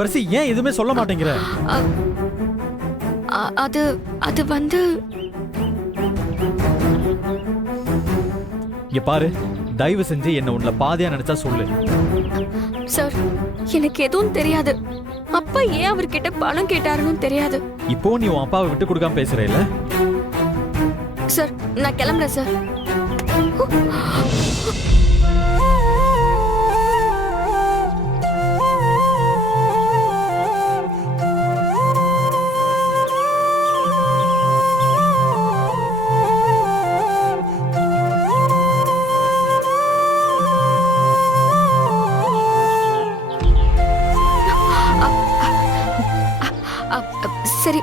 இளம்பரசி ஏன் எதுவுமே சொல்ல மாட்டேங்கிற? அது அது வந்து இங்க பாரு, தயவு செஞ்சு என்ன உன்னை பாதியா நினைச்சா சொல்லு. சார், எனக்கு எதுவும் தெரியாது. அப்பா ஏன் அவர்கிட்ட பணம் கேட்டாருன்னு தெரியாது. இப்போ நீ உன் அப்பாவை விட்டு கொடுக்காம பேசுற இல்ல? சார், நான் கிளம்புறேன் சார். சரி,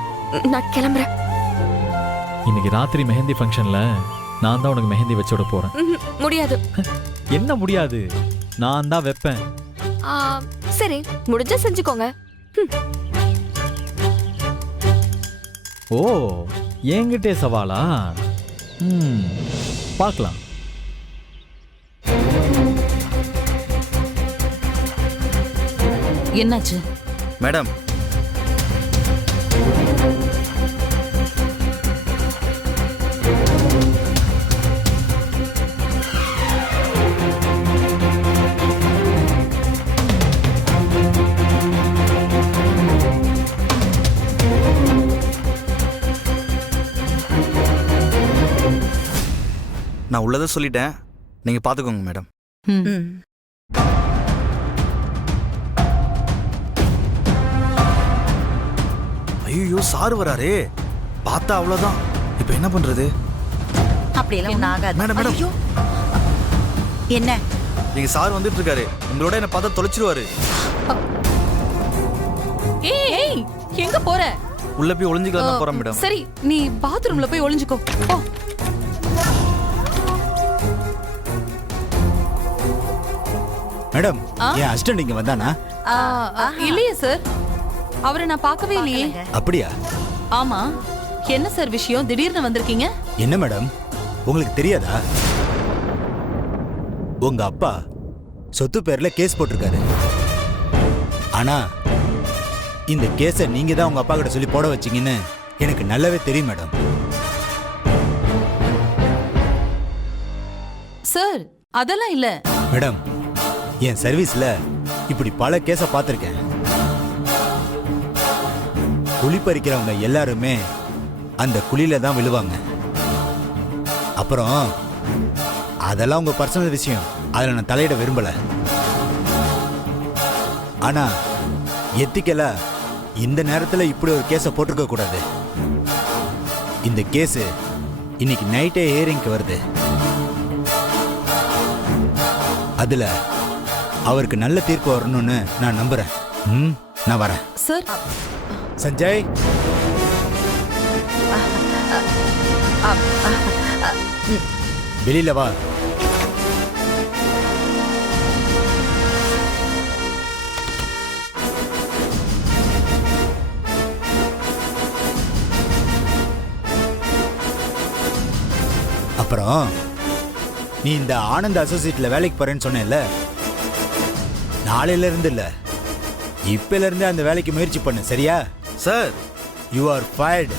நான் கிளம்புறேன். இன்னைக்கு ராத்திரி மெஹந்தி ஃபங்க்ஷன்ல நான் தான் உனக்கு மெஹந்தி வச்சு விட போறேன். முடியாது. என்ன முடியாது? நான் தான் வைப்பேன். சரி, முடிஞ்சா செஞ்சுக்கோங்க. ஓ, என்கிட்டே சவாலா? பார்க்கலாம். என்னாச்சு மேடம்? நான் உள்ளதை சொல்லிட்டேன், நீங்க பாத்துக்கோங்க மேடம். ஐயோ, சார் வராரே, பார்த்தா அவ்வளவுதான். இப்ப என்ன பண்றது? அப்படியெல்லாம் ஒன்றும் ஆகாது. மேடம் மேடம், என்ன? நீங்க சார் வந்துட்டு இருக்காரு, உங்களோட என்ன பார்த்தா தொலைச்சிருவாரு. ஏய், எங்க போற? உள்ள போய் ஒளிஞ்சுக்கலாம் போறேன் மேடம். சரி, நீ பாத்ரூம்ல போய் ஒளிஞ்சுக்கோ. போ. மேடம், என் அசிஸ்டன்ட் இங்க வந்தானா? இல்லையே சார், அவரை நான் பார்க்கவே இல்லையே. அப்படியா? ஆமா, என்ன சார் விஷயம்? திடீர்னு வந்திருக்கீங்க? என்ன மேடம், உங்களுக்கு தெரியாதா? உங்க அப்பா சொத்து பேர்ல கேஸ் போட்டிருக்காரு. ஆனா இந்த கேஸை நீங்க தான் உங்க அப்பா கிட்ட சொல்லி போட வச்சீங்கன்னு எனக்கு நல்லாவே தெரியும் மேடம். சார், அதெல்லாம் இல்ல மேடம். என் சர்வீஸ்ல இப்படி பல கேஸை பார்த்திருக்கேன். குழி பறிக்கிறவங்க எல்லாருமே அந்த குழியில தான் விழுவாங்க. அப்புறம் அதெல்லாம் உங்க பர்சனல் விஷயம், அதுல நான் தலையிட விரும்பல. ஆனா எத்திக்கலா இந்த நேரத்துல இப்படி ஒரு கேஸை போட்டிருக்க கூடாது. இந்த கேஸ் இன்னைக்கு நைட்டே ஹியரிங்க்கு வருது. அதுல அவருக்கு நல்ல தீர்ப்பு வரணும்னு நான் நம்புறேன். நான் வரேன் சார். சஞ்சய், வெளியில வா. அப்புறம் நீ இந்த ஆனந்த் அசோசியேட்ல வேலைக்கு போறேன்னு சொன்னேல்ல, நாளையில இருந்து இல்ல, இப்பல இருந்து அந்த வேலைக்கு முயற்சி பண்ணு, சரியா? Sir, you are fired.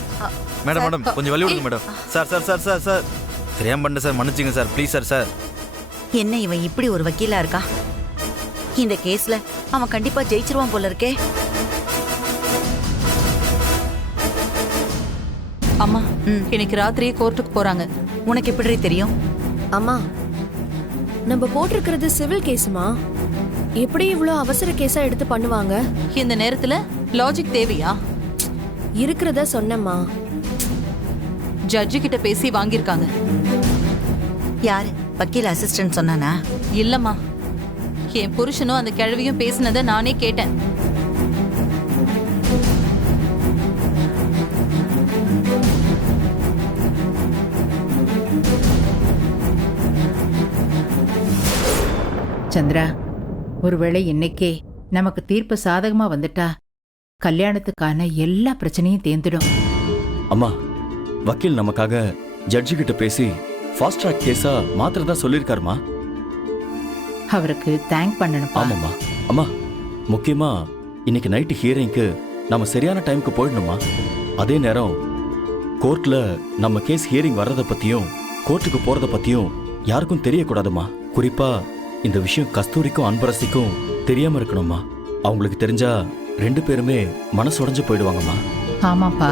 Madam madam, கொஞ்சம் வழி விடுங்க madam. Sir sir sir sir sir, தெரியாம பண்ண சார், மன்னிச்சுங்க சார், ப்ளீஸ் சார். சார், என்ன இவன் இப்படி ஒரு வக்கீலா இருக்கான்? இந்த கேஸ்ல அவன் கண்டிப்பா ஜெயிச்சிருவான் போல இருக்கே. அம்மா, இன்னைக்கு ராத்திரியே கோர்ட்டுக்கு போறாங்க. உனக்கு எப்படி தெரியும்? அம்மா, நம்ம போட்டிருக்கிறது சிவில் கேஸுமா, எப்படி இவ்வளோ அவசர கேஸா எடுத்து பண்ணுவாங்க? இந்த நேரத்துல லாஜிக் தேவையா? இருக்கிறத சொன்னம்மா. ஜட்ஜு கிட்ட பேசி வாங்கியிருக்காங்க. யாரு? வக்கீல் அசிஸ்டன்ட் சொன்னானா? இல்லம்மா, என் புருஷனும் அந்த கிழவியும் பேசினதை நானே கேட்டேன். சந்திரா, ஒருவேளை இன்னைக்கே நமக்கு தீர்ப்பு சாதகமா வந்துட்டா கல்யாணத்துக்கான எல்லா பிரச்சனையும் தேர்ந்துடும். அம்மா, வக்கீல் நமக்காக ஜட்ஜி கிட்ட பேசி ஃபாஸ்ட் ட்ராக் கேஸா மாத்திரதா சொல்லிருக்காருமா. அவருக்கு தேங்க் பண்ணணும். ஆமாம்மா. அம்மா, முக்கியமா இன்னைக்கு நைட்டு ஹியரிங்க்கு நம்ம சரியான டைமுக்கு போயிடணுமா? அதே நேரம் கோர்ட்ல நம்ம கேஸ் ஹியரிங் வர்றதை பத்தியும் கோர்ட்டுக்கு போறத பத்தியும் யாருக்கும் தெரியக்கூடாதுமா. குறிப்பா இந்த விஷயம் கஸ்தூரிக்கும் அன்பரசிக்கும் தெரியாம இருக்கணுமா. அவங்களுக்கு தெரிஞ்சா 2 பேருமே மனசு உடைஞ்சு போயிடுவாங்கம்மா. ஆமாப்பா.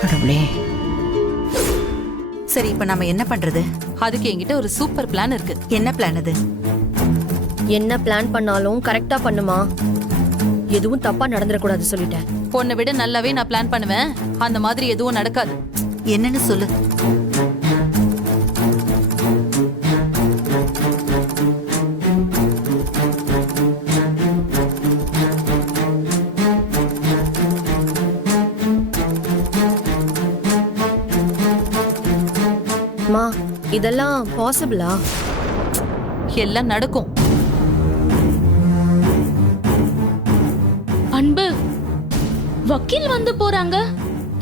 கடவுளே. சரி, இப்ப நாம என்ன பண்றது? அதுக்கு என்கிட்ட ஒரு சூப்பர் பிளான் இருக்கு. என்ன பிளான் அது? என்ன பிளான் பண்ணாலும் கரெக்டா பண்ணுமா. எதுவும் தப்பா நடந்துடக்கூடாது சொல்லிட்டேன். உன்னை விட நல்லாவே நான் பிளான் பண்ணுவேன். அந்த மாதிரி எதுவும் நடக்காது. என்னன்னு சொல்லு. மா, இதெல்லாம் பாசிபிளா? எல்லாம் நடக்கும். அன்பு, வக்கீல் வந்து போறாங்க.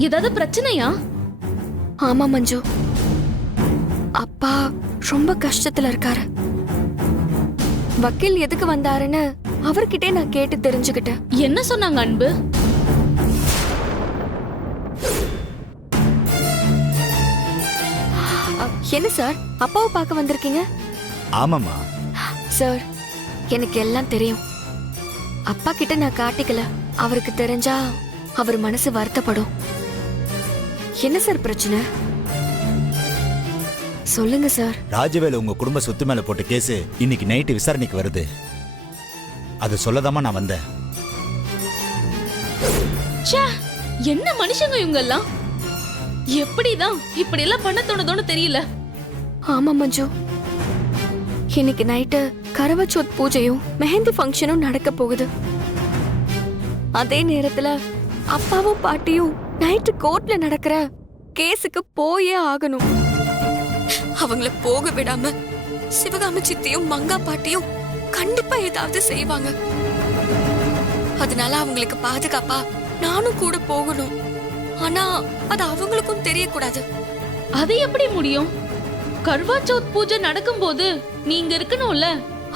ஏதாவது பிரச்சனையா? ஆமா மஞ்சு, அப்பா ரொம்ப கஷ்டத்துல இருக்காரு. வக்கீல் எதுக்கு வந்தாருன்னு அவர்கிட்டே நான் கேட்டு தெரிஞ்சுக்கிட்டேன். என்ன சொன்னாங்க அன்பு? என்ன சார், அப்பாவை பார்க்க வந்திருக்கீங்க? ஆமாம்மா. சார், எனக்கு எல்லாம் தெரியும். அப்பா கிட்ட நான் காட்டிக்கல. அவருக்கு தெரிஞ்சா அவர் மனசு வருத்தப்படும். என்ன சார் பிரச்சனை? சொல்லுங்க சார். ராஜவேலு உங்க குடும்ப சொத்து மேல போட்ட கேஸ் இன்னைக்கு நைட்டு விசாரணைக்கு வருது. அதை சொல்லதாமா நான் வந்தேன். ச்சே, என்ன மனுஷங்க இவங்க எல்லாம்? எப்படிதான் இப்படி எல்லாம் பண்ண தோணுதோன்னு தெரியல. ஆமா மஞ்சு, இன்னைக்கு நைட்டு கரவச்சோத் பூஜையும் மெஹந்தி ஃபங்க்ஷனும் நடக்க போகுது. அதே நேரத்துல அப்பாவும் பாட்டியும் நைட்டு கோர்ட்ல நடக்கிற கேஸுக்கு போயே ஆகணும். அவங்கள போக விடாம சிவகாமி சித்தியும் மங்கா பாட்டியும் கண்டிப்பா ஏதாவது செய்வாங்க. அதனால அவங்களுக்கு பாதுகாப்பா நானும் கூட போகணும். ஆனா அது அவங்களுக்கும் தெரியக்கூடாது. அது எப்படி முடியும்? கர்வாச்சௌத் பூஜை நடக்கும்போது நீங்க இருக்கணும்ல.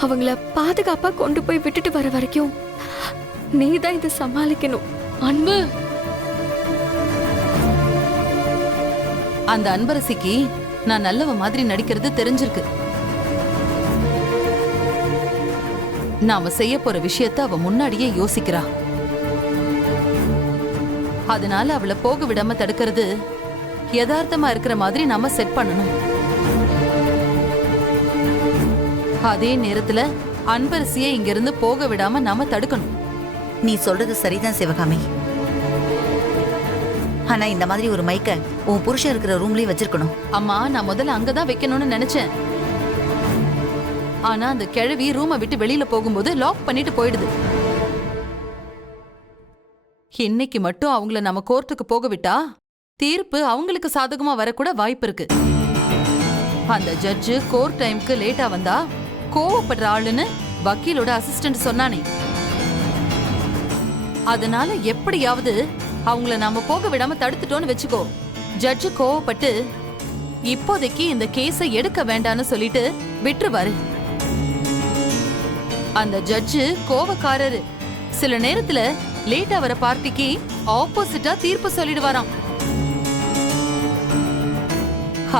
அவங்கள பாதுகாப்பா கொண்டு போய் விட்டுட்டு வர வரைக்கும் நீதான் இதை சமாளிக்கணும். அன்பு, அந்த அன்பரசிக்கு நான் நல்லவ மாதிரி நடிக்கிறது தெரிஞ்சிருக்கு. நாம செய்ய போற விஷயத்த அவ முன்னாடியே யோசிக்கிறா. அதனால அவளை போக விடாம தடுக்கிறது யதார்த்தமா இருக்கிற மாதிரி நாம செட் பண்ணணும். அதே நேரத்துல அன்பரசியை இங்க இருந்து போக விடாம நாம தடுக்கணும். நீ சொல்றது சரிதான் சிவகாமி. ஆனா இந்த மாதிரி ஒரு மைக்க உன் புருஷன் இருக்கிற ரூம்லயே வச்சிருக்கணும். அம்மா, நான் முதல்ல அங்கதான் வைக்கணும்னு நினைச்சேன். ஆனா அந்த கிழவி ரூமை விட்டு வெளியில போகும்போது லாக் பண்ணிட்டு போயிடுது. இன்னைக்கு மட்டும் அவங்கள நம்ம கோர்ட்டுக்கு போக விட்டா தீர்ப்பு அவங்களுக்கு சாதகமா வரக்கூட வாய்ப்பு இருக்கு. அந்த ஜட்ஜு கோர்ட் டைம்க்கு லேட்டா வந்தா கோவப்படுற ஆளுன்னு வக்கீலோட அசிஸ்டன்ட் சொன்னானே. அதனால எப்படியாவது அவங்கள நாம போக விடாம தடுத்துட்டோன்னு வச்சுக்கோ. ஜட்ஜு கோவப்பட்டு இப்போதைக்கு இந்த கேஸை எடுக்க வேண்டான்னு சொல்லிட்டு விட்டுருவாரு. அந்த ஜட்ஜு கோவக்காரரு. சில நேரத்துல லேட்டா வர பார்ட்டிக்கு ஆப்போசிட்டா தீர்ப்பு சொல்லிடுவாராம்.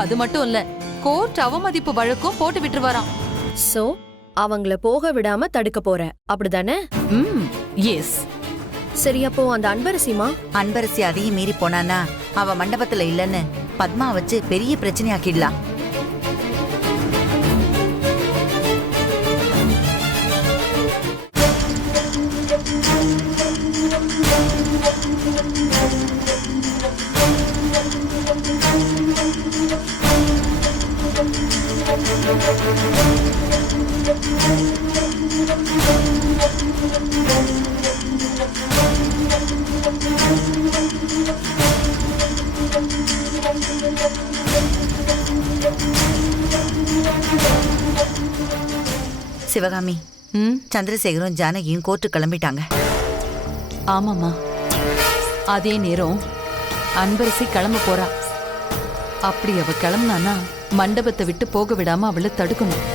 அது மட்டும் இல்ல, கோர்ட் அவமதிப்பு வழக்கும் போட்டு விட்டுருவாராம். சோ அவங்கள போக விடாம தடுக்க போற, அப்படிதானே? எஸ். சரி, அப்போ அந்த அன்பரசிமா? அன்பரசி அதையும் மீறி போனானா அவ மண்டபத்துல இல்லன்னு பத்மா வச்சு பெரிய பிரச்சனையாக்கிடலாம். சிவகாமி, சந்திரசேகரும் ஜானகியும் கோர்ட்டு கிளம்பிட்டாங்க. ஆமாமா, அதே நேரம் அன்பரசி கிளம்ப போறா. அப்படி அவ கிளம்புனானா மண்டபத்தை விட்டு போக விடாம அவளை தடுக்கணும்.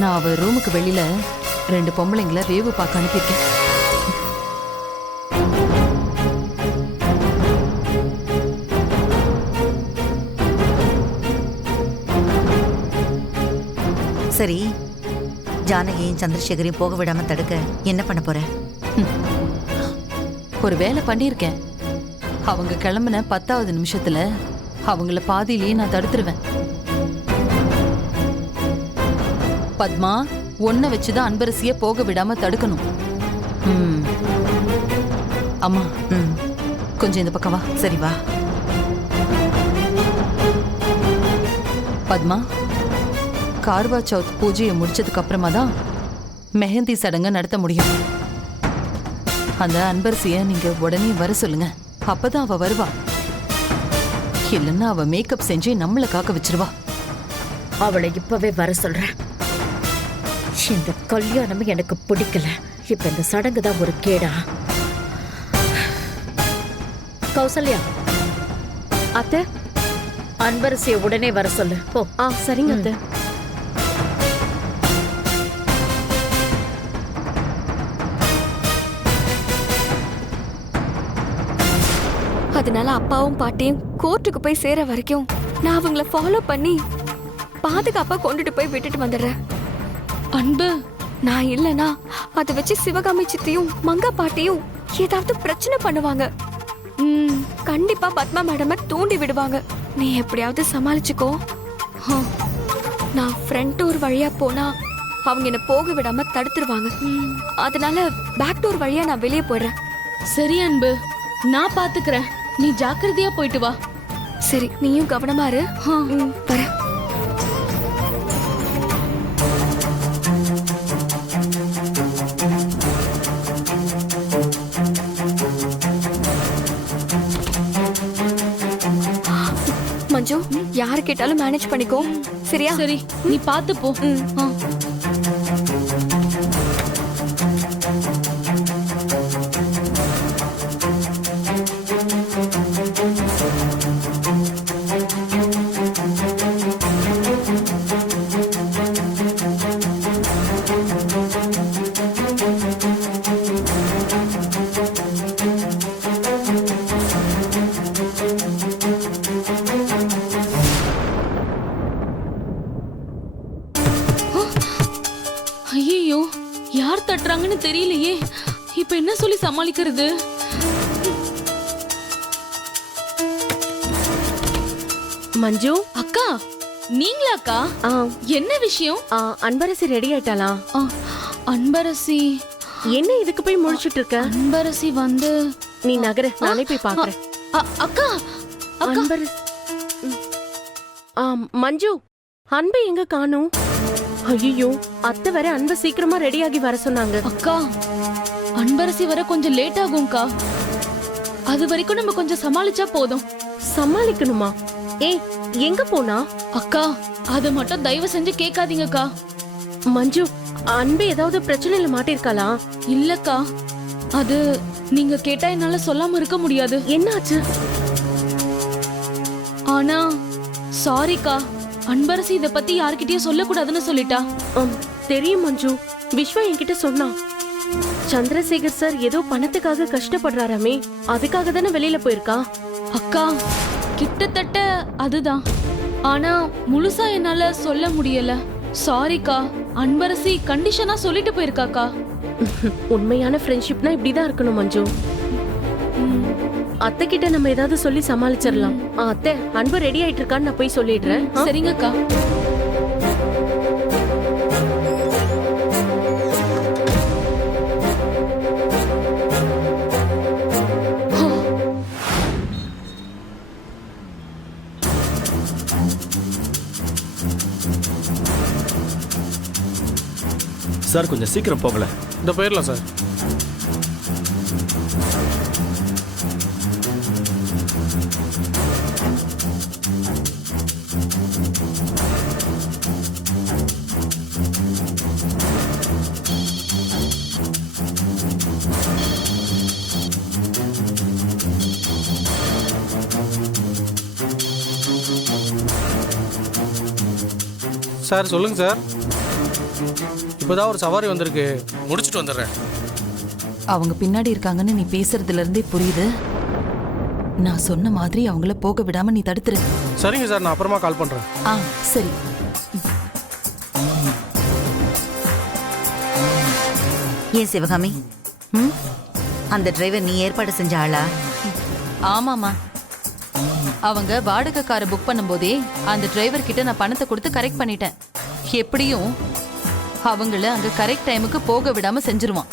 நான் அவ ரூமுக்கு வெளியில 2 பொம்பளைங்களை வேவு பார்க்க அனுப்பியிருக்கேன். சரி, ஜானகியும் சந்திரசேகரையும் போக விடாம தடுக்க என்ன பண்ண போற? ஒரு வேலை பண்ணியிருக்கேன். அவங்க கிளம்புன 10வது நிமிஷத்துல அவங்கள பாதியிலேயே நான் தடுத்துருவேன். பத்மா, ஒன்ன வச்சுதான் அன்பரசிய போக விடாம தடுக்கணும். அம்மா, கொஞ்சம் இந்த பக்கம் வா. சரி வா. பத்மா, கார்வா சவுத் பூஜையை முடிச்சதுக்கு அப்புறமா தான் மெஹந்தி சடங்கை நடத்த முடியும். அந்த அன்பரசிய நீங்க உடனே வர சொல்லுங்க. அப்பதான் அவ வருவா. இல்லைன்னா அவ மேக்கப் செஞ்சு நம்மள காக்க வச்சிருவா. அவளை இப்பவே வர சொல்றேன். இந்த கல்யாணம் எனக்கு பிடிக்கல. இப்ப இந்த சடங்கு தான் ஒரு கேடா. கௌசல்யா, அத்தை, அன்பரசிய உடனே வர சொல்லு. போ. சரிங்க அத்தை. அதனால அப்பாவும் பாட்டியும் கோர்ட்டுக்கு போய் சேர வரைக்கும் நான் அவங்கள ஃபாலோ பண்ணி பாதுகாப்பா கொண்டுட்டு போய் விட்டுட்டு வந்துடுறேன். அன்பு, நான் இல்லனா அதை வச்சு சிவகாமி சித்தியும் மங்கா பாட்டியும் ஏதாவது பிரச்சனை பண்ணுவாங்க. கண்டிப்பா பத்மா மேடம தூண்டி விடுவாங்க. நீ எப்படியாவது சமாளிச்சுக்கோ. நான் ஃப்ரண்ட் டோர் வழியா போனா அவங்க என்ன போக விடாம தடுத்துருவாங்க. அதனால பேக் டோர் வழியா நான் வெளியே போயிடுறேன். சரி அன்பு, நான் பாத்துக்கிறேன். நீ ஜாக்கிரதையா போயிட்டு வா. சரி, நீயும் கவனமா இரு. வர. மஞ்சு, யாரு கேட்டாலும் மேனேஜ் பண்ணிக்கோ. சரியா? சரி, நீ பாத்து போ. ஐயோ, யார் தட்டுறாங்கன்னு தெரியலையே. இப்ப என்ன சொல்லி சமாளிக்கிறது? மஞ்சு அக்கா, நீங்களாக்கா? என்ன விஷயம்? அன்பரசி ரெடி ஆயிட்டாளா? அன்பரசி என்ன இதுக்கு போய் முழிச்சிட்டு இருக்க? அன்பரசி வந்து நீ நகர, நானே போய் பாக்குறேன். அக்கா, அன்பரசி. மஞ்சு, அன்பை எங்க காணோம்? ஐயோ, அத்தை வர அன்பை சீக்கிரமா ரெடியாகி வர சொன்னாங்க. அக்கா, அன்பரசி வர கொஞ்சம் லேட் ஆகும்க்கா. அது வரைக்கும் நம்ம கொஞ்சம் சமாளிச்சா போதும். சமாளிக்கணுமா? ஏய், எங்க போனா? அக்கா, அது மட்டும் தயவு செஞ்சு கேட்காதீங்கக்கா. மஞ்சு, அன்பு ஏதாவது பிரச்சனையில மாட்டிருக்காளா? இல்லக்கா, அது நீங்க கேட்டா என்னால சொல்லாம இருக்க முடியாது. என்னாச்சு? ஆனா சாரிக்கா, அன்பரசி இத பத்தி யார்கிட்டயும் சொல்லக்கூடாதுன்னு சொல்லிட்டா. தெரியும் மஞ்சு, விஸ்வா என்கிட்ட சொன்னான். சந்திரசேகர் சார் ஏதோ பணத்துக்காக கஷ்டப்படுறாராமே, அதுக்காக தானே வெளியில போயிருக்கா. அக்கா, கிட்டத்தட்ட அதுதான். ஆனா முழுசா என்னால சொல்ல முடியல. சாரிக்கா, அன்பரசி கண்டிஷனா சொல்லிட்டு போயிருக்காக்கா. உண்மையான ஃப்ரெண்ட்ஷிப்னா இப்படிதான் இருக்கணும் மஞ்சு. அத்தை கிட்ட நம்ம ஏதாவது சொல்லி சமாளிச்சிடலாம். அத்தை, அன்பு ரெடி ஆயிட்டு இருக்கான்னு நான் போய் சொல்லிடுறேன். சரிங்கக்கா. சார், கொஞ்சம் சீக்கிரம் போகல. இந்த போயிடலாம் சார். சார் சொல்லுங்க சார். இப்போதான் ஒரு சவாரி வந்திருக்கு, முடிச்சுட்டு வந்துடுறேன். அவங்க பின்னாடி இருக்காங்கன்னு நீ பேசுறதுல இருந்தே புரியுது. நான் சொன்ன மாதிரி அவங்கள போக விடாம நீ தடுத்துரு. சரிங்க சார், நான் அப்புறமா கால் பண்றேன். ஆ சரி. ஏன் சிவகாமி, அந்த டிரைவர் நீ ஏற்பாடு செஞ்ச ஆளா? ஆமாமா, அவங்க வாடகை காரை புக் பண்ணும்போதே அந்த டிரைவர் கிட்ட நான் பணத்தை கொடுத்து கரெக்ட் பண்ணிட்டேன். எப்படியும் அவங்கள அங்க கரெக்ட் டைமுக்கு போக விடாம செஞ்சிருவான்.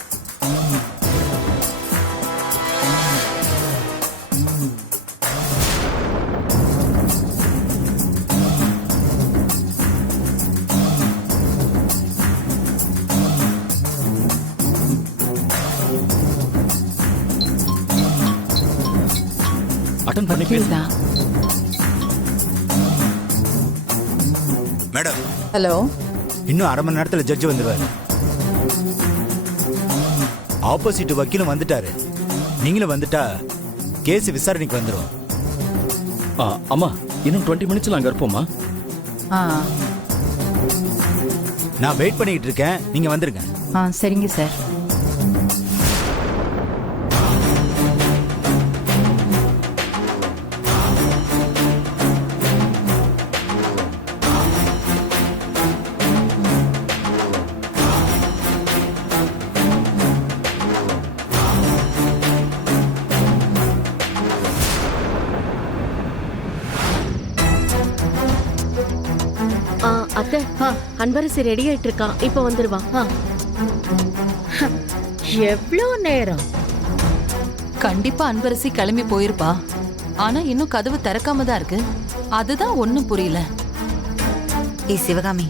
அட்டன் பண்ணி பேசுதா? மேடம். ஹலோ. இன்னும் அரை மணி நேரத்தில் ஜட்ஜ் வந்துடுவாரு. ஆப்போசிட் வக்கீலும் வந்துட்டாரு. நீங்களும் வந்துட்டா கேஸ் விசாரணைக்கு வந்துடும். அம்மா, இன்னும் 20 மினிட்ஸ்ல அங்க இருப்போமா? நான் வெயிட் பண்ணிட்டு இருக்கேன், நீங்க வந்துருங்க. சரிங்க சார். அத்தை, அன்பரசி ரெடி ஆயிட்டு இருக்கா, இப்ப வந்துருவா. எவ்வளவு நேரம்? கண்டிப்பா அன்பரசி கிளம்பி போயிருப்பா. ஆனா இன்னும் கதவு திறக்காம தான் இருக்கு. அதுதான் ஒண்ணும் புரியல. ஏய் சிவகாமி,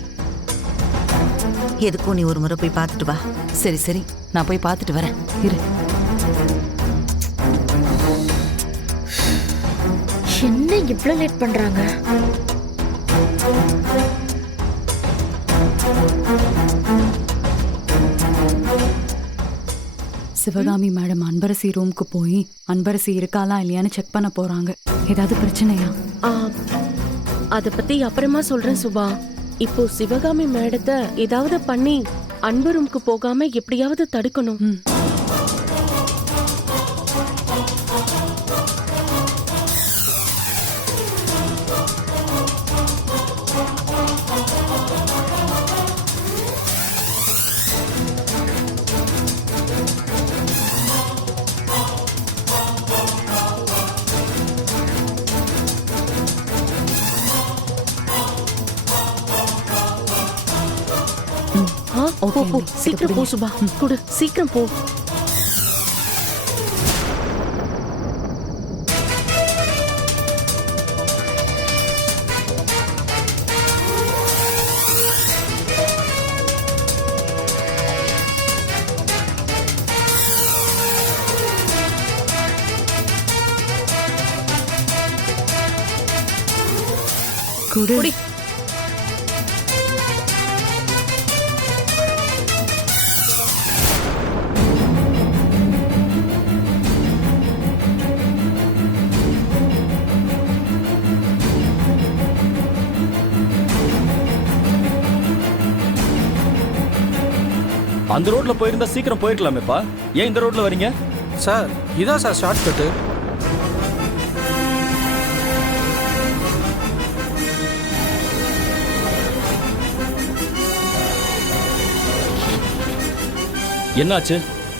எதுக்கும் நீ ஒரு முறை போய் பார்த்துட்டு வா. சரி சரி, நான் போய் பார்த்துட்டு வரேன். இரு. என்ன இவ்வளவு லேட் பண்றாங்க? சிவகாமி மேடம் அன்பரசி ரூமுக்கு போய் அன்பரசி இருக்காளா இல்லையான்னு செக் பண்ண போறாங்க. ஏதாவது பிரச்சனையா? அத பத்தி அப்புறமா சொல்றேன் சுபா. இப்போ சிவகாமி மேடத்தை ஏதாவது பண்ணி அன்பு ரூமுக்கு போகாம எப்படியாவது தடுக்கணும். சீக்கிரம் போ சுபா, குடு சீக்கிரம் போ. குடி. அந்த ரோட்ல போயிருந்தா சீக்கிரம் போயிருக்கலாமேப்பா. ஏன் இந்த ரோட்ல வரீங்க? சார், இதான் சார் ஷார்ட் கட்டு. என்னாச்சு?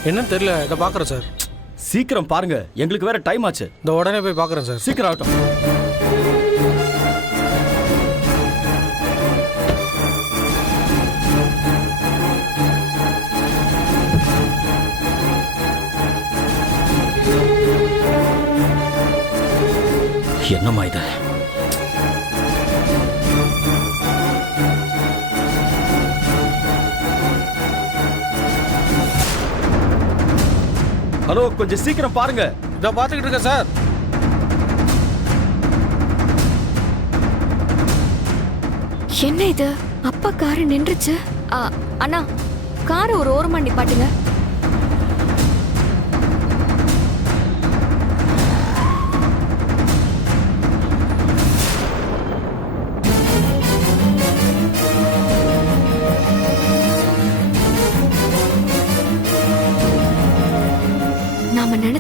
என்னன்னு தெரியல, இதை பாக்குறேன் சார். சீக்கிரம் பாருங்க, எங்களுக்கு வேற டைம் ஆச்சு. இந்த உடனே போய் பாக்குறேன் சார். சீக்கிரம் ஆகட்டும். என்னம்மா இது? ஹலோ, கொஞ்சம் சீக்கிரம் பாருங்க. இதை பார்த்துக்கிட்டு இருக்கேன் சார். என்ன இது? அப்பா காரு நின்றுச்சு. அண்ணா, காரை ஒரு ஓரமா நிப்பாட்டுங்க.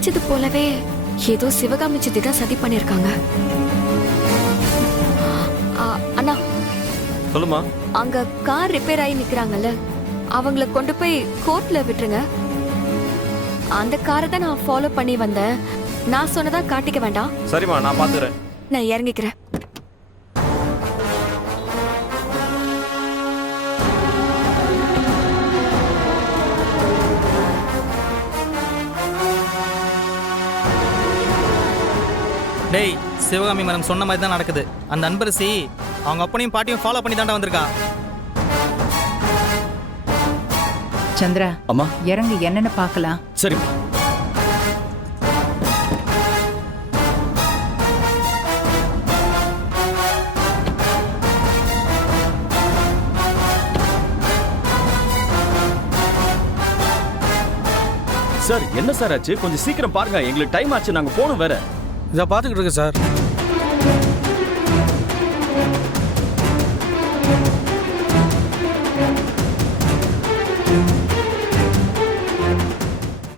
நினைச்சது போலவே ஏதோ சிவகாமி சித்தி தான் சதி பண்ணிருக்காங்க. அண்ணா, சொல்லுமா. அங்க கார் ரிப்பேர் ஆகி நிக்கிறாங்கல்ல, அவங்கள கொண்டு போய் கோர்ட்ல விட்டுருங்க. அந்த காரை தான் நான் ஃபாலோ பண்ணி வந்தேன். நான் சொன்னதா காட்டிக்க வேண்டாம். சரிம்மா, நான் பாத்துறேன். நான் இறங்கிக்கிறேன். டேய், சிவகாமி மேடம் சொன்ன மாதிரி தான் நடக்குது. அந்த அன்பரசி அவங்க அப்பனையும் பாட்டியும் ஃபாலோ பண்ணி தாண்டா வந்திருக்கா. சந்திரா, அம்மா. இறங்கு, என்னன்னு பார்க்கலாம். சரிம்மா. சார், என்ன சார் ஆச்சு? கொஞ்சம் சீக்கிரம் பாருங்க, எங்களுக்கு டைம் ஆச்சு, நாங்க போகணும் வேற. இதை பார்த்துக்கிட்டு இருக்கேன் சார்.